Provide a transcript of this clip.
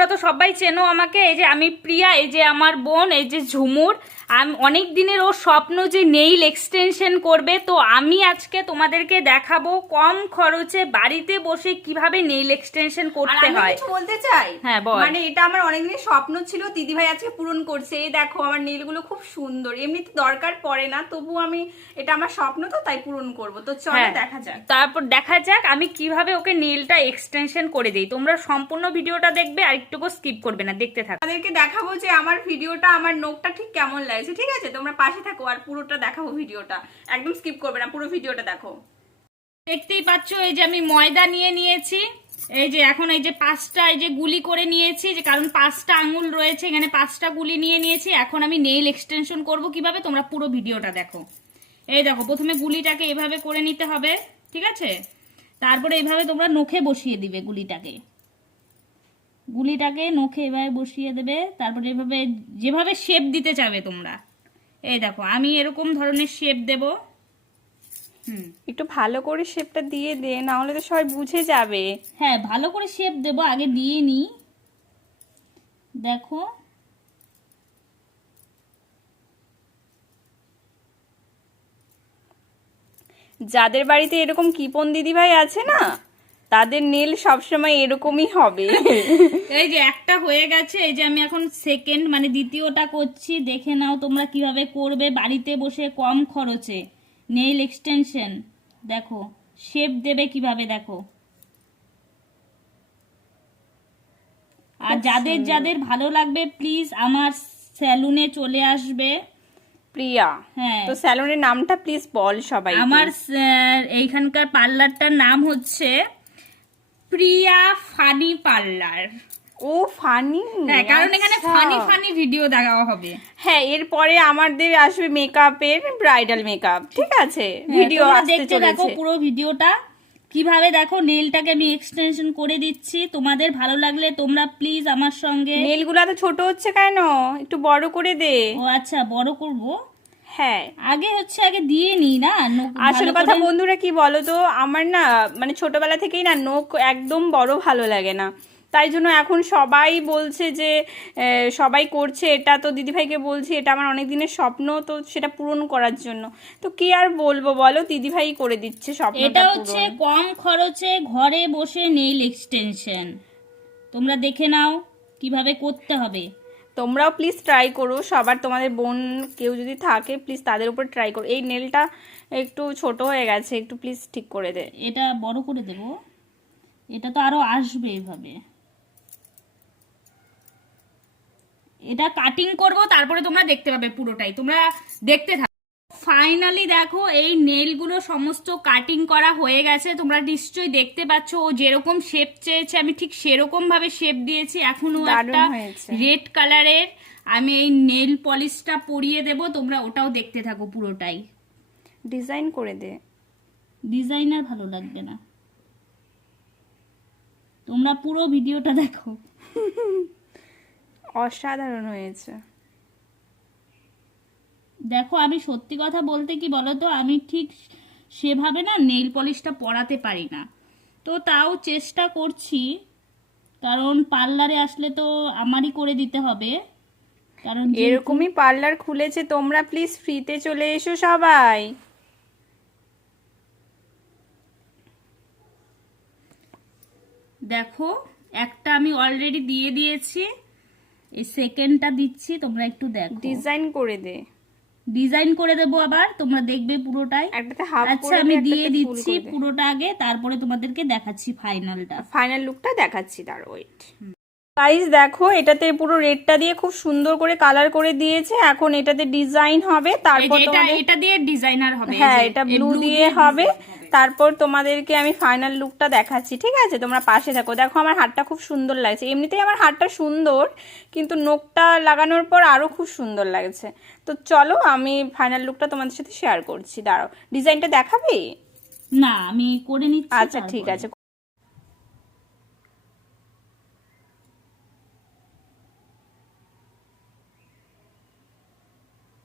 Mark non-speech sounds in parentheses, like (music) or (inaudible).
তোমরা তো সবাই চেনো আমাকে, এই যে আমি প্রিয়া, এই যে আমার বোন, এই যে ঝুমুর অনেক দিনের ওর স্বপ্ন যে নেইল এক্সটেনশন করবে তো আমি আজকে তোমাদেরকে দেখাবো কম খরচে বাড়িতে বসে কীভাবে নেইল এক্সটেনশন করতে আমি হয়। কিছু বলতে চাই? হ্যাঁ, বল। মানে এটা আমার অনেকদিনের স্বপ্ন ছিল দিদি ভাই আজকে পূরণ করছে। এই দেখো আমার নীলগুলো খুব সুন্দর। এমনিতে দরকার পড়ে না তবু আমি এটা আমার স্বপ্ন তো তাই পূরণ করব। তো চলো হ্যাঁ। দেখা যাক। তারপর দেখা যাক আমি কীভাবে ওকে নেইলটা এক্সটেনশন করে দিই। তোমরা সম্পূর্ণ ভিডিওটা দেখবে আর একটুকু স্কিপ করবে না দেখতে থাকো। তাদেরকে দেখাবো যে আমার ভিডিওটা আমার নোকটা ঠিক কেমন লাগছে ঠিক আছে, তোমরা পাশে থাকো আর পুরোটা দেখাবো ভিডিওটা। একদম স্কিপ করবে না, পুরো ভিডিওটা দেখো। দেখতেই পাচ্ছ, এই যে আমি ময়দা নিয়ে নিয়েছি। এই যে এখন এই যে পাঁচটা, এই যে গুলি করে নিয়েছি, যে কারণ পাঁচটা আঙুল রয়েছে, এখানে পাঁচটা গুলি নিয়ে নিয়েছি। এখন আমি নেইল এক্সটেনশন করব কীভাবে, তোমরা পুরো ভিডিওটা দেখো। এই দেখো, প্রথমে গুলিটাকে এভাবে করে নিতে হবে, ঠিক আছে? তারপরে এইভাবে তোমরা নখে বসিয়ে দিবে গুলিটাকে। গুলিটাকে নখে এভাবে বসিয়ে দেবে তারপরে এভাবে যেভাবে শেপ দিতে চাবে তোমরা। এই দেখো আমি এরকম ধরনের শেপ দেব। হুম। একটু ভালো করে শেপটা দিয়ে দে না হলে তো সবাই বুঝে যাবে। হ্যাঁ ভালো করে শেপ দেব আগে দিয়ে নি দেখো। যাদের বাড়িতে এরকম কিপন দিদি ভাই আছে না তাদের নীল সবসময় এরকমই হবে। (laughs) এই যে একটা হয়ে গেছে এই যে আমি এখন সেকেন্ড মানে দ্বিতীয়টা করছি দেখে নাও তোমরা কীভাবে করবে বাড়িতে বসে কম খরচে। নেইল এক্সটেনশন দেখো শেপ দেবে কীভাবে দেখো। আর যাদের যাদের ভালো লাগবে প্লিজ আমার স্যালুনে চলে আসবে। প্রিয়া হ্যাঁ। তো স্যালনের নামটা প্লিজ বল সবাই আমার এইখানকার পার্লারটার নাম হচ্ছে প্রিয়া ফানি পার্লার। ও ফানি? হ্যাঁ কারণ এখানে ফানি ফানি ভিডিও দেখাও হবে। হ্যাঁ এরপরে আমাদের আসবে মেকআপের ব্রাইডাল মেকআপ ঠিক আছে? ভিডিও হ্যাঁ, দেখতে দেখো পুরো ভিডিওটা। কীভাবে দেখো নেলটাকে আমি এক্সটেনশন করে দিচ্ছি। তোমাদের ভালো লাগলে তোমরা প্লিজ আমার সঙ্গে নেলগুলো তো ছোট হচ্ছে কেন? একটু বড় করে দে। ও আচ্ছা বড় করব? হ্যাঁ আগে হচ্ছে আগে দিয়ে নিই না আসল কথা বন্ধুরা কি বলো তো আমার না মানে ছোটবেলা থেকেই না নখ একদম বড় ভালো লাগে না। তাই জন্য এখন সবাই বলছে যে সবাই করছে এটা। তো দিদিভাইকে বলছি এটা আমার অনেক দিনের স্বপ্ন তো সেটা পূরণ করার জন্য। তো কি আর বলব বলো? দিদিভাই করে দিচ্ছে স্বপ্নটা এটা হচ্ছে কম খরচে ঘরে বসে নেইল এক্সটেনশন। তোমরা দেখে নাও কীভাবে করতে হবে। তোমরাও প্লিজ ট্রাই করো। সবার তোমাদের বোন কেউ যদি থাকে প্লিজ তাদের উপর ট্রাই করো। এই নেলটা একটু ছোট হয়ে গেছে, একটু প্লিজ ঠিক করে দে। এটা বড় করে দেব। এটা তো আরও আসবে এভাবে। এটা কাটিং করব, তারপরে তোমরা দেখতে পাবে পুরোটাই। তোমরা দেখতে থাকো। ফাইনালি দেখো এই নেলগুলো সমস্ত কাটিং করা হয়ে গেছে। তোমরা নিশ্চয়ই দেখতে পাচ্ছ ও যেরকম শেপ চেয়েছে আমি ঠিক সেরকম ভাবে শেপ দিয়েছি এখনও দারুণ একটা রেড কালারের আমি এই নেল পলিশটা পরিয়ে দেব তোমরা ওটাও দেখতে থাকো পুরোটাই। ডিজাইন করে দে। ডিজাইনার ভালো লাগবে না। তোমরা পুরো ভিডিওটা দেখো। (laughs) অসাধারণ হয়েছে। দেখো আমি সত্যি কথা বলতে কি বলতো আমি ঠিক সেভাবে না নেল পলিশটা পরাতে পারি না। তো তাও চেষ্টা করছি কারণ পার্লারে আসলে তো আমারই করে দিতে হবে। কারণ এরকমই পার্লার খুলেছে তোমরা প্লিজ ফ্রিতে চলে এসো সবাই। দেখো একটা আমি অলরেডি দিয়ে দিয়েছি এই সেকেন্ডটা দিচ্ছি তোমরা একটু দেখো। ডিজাইন করে দে। ডিজাইন করে দেবো আবার তোমরা দেখবে পুরোটাই। আচ্ছা আমি দিয়ে দিচ্ছি পুরোটা আগে তারপরে তোমাদেরকে দেখাচ্ছি ফাইনালটা ফাইনাল লুকটা দেখাচ্ছি তার ওয়েট গাইস দেখো এটাতে পুরো রেডটা দিয়ে খুব সুন্দর করে কালার করে দিয়েছে। এখন এটাতে ডিজাইন হবে তারপর এটা এটা দিয়ে ডিজাইনার হবে হ্যাঁ এটা ব্লু দিয়ে হবে। তারপর তোমাদেরকে আমি ফাইনাল লুকটা দেখাচ্ছি ঠিক আছে? তোমরা পাশে থাকো। দেখো আমার হাতটা খুব সুন্দর লাগছে। এমনিতেই আমার হাতটা সুন্দর কিন্তু নোকটা লাগানোর পর আরও খুব সুন্দর লাগছে। তো চলো আমি ফাইনাল লুকটা তোমাদের সাথে শেয়ার করছি। দাঁড়াও। ডিজাইনটা দেখাবি? না আমি করে নিচ্ছি আচ্ছা ঠিক আছে।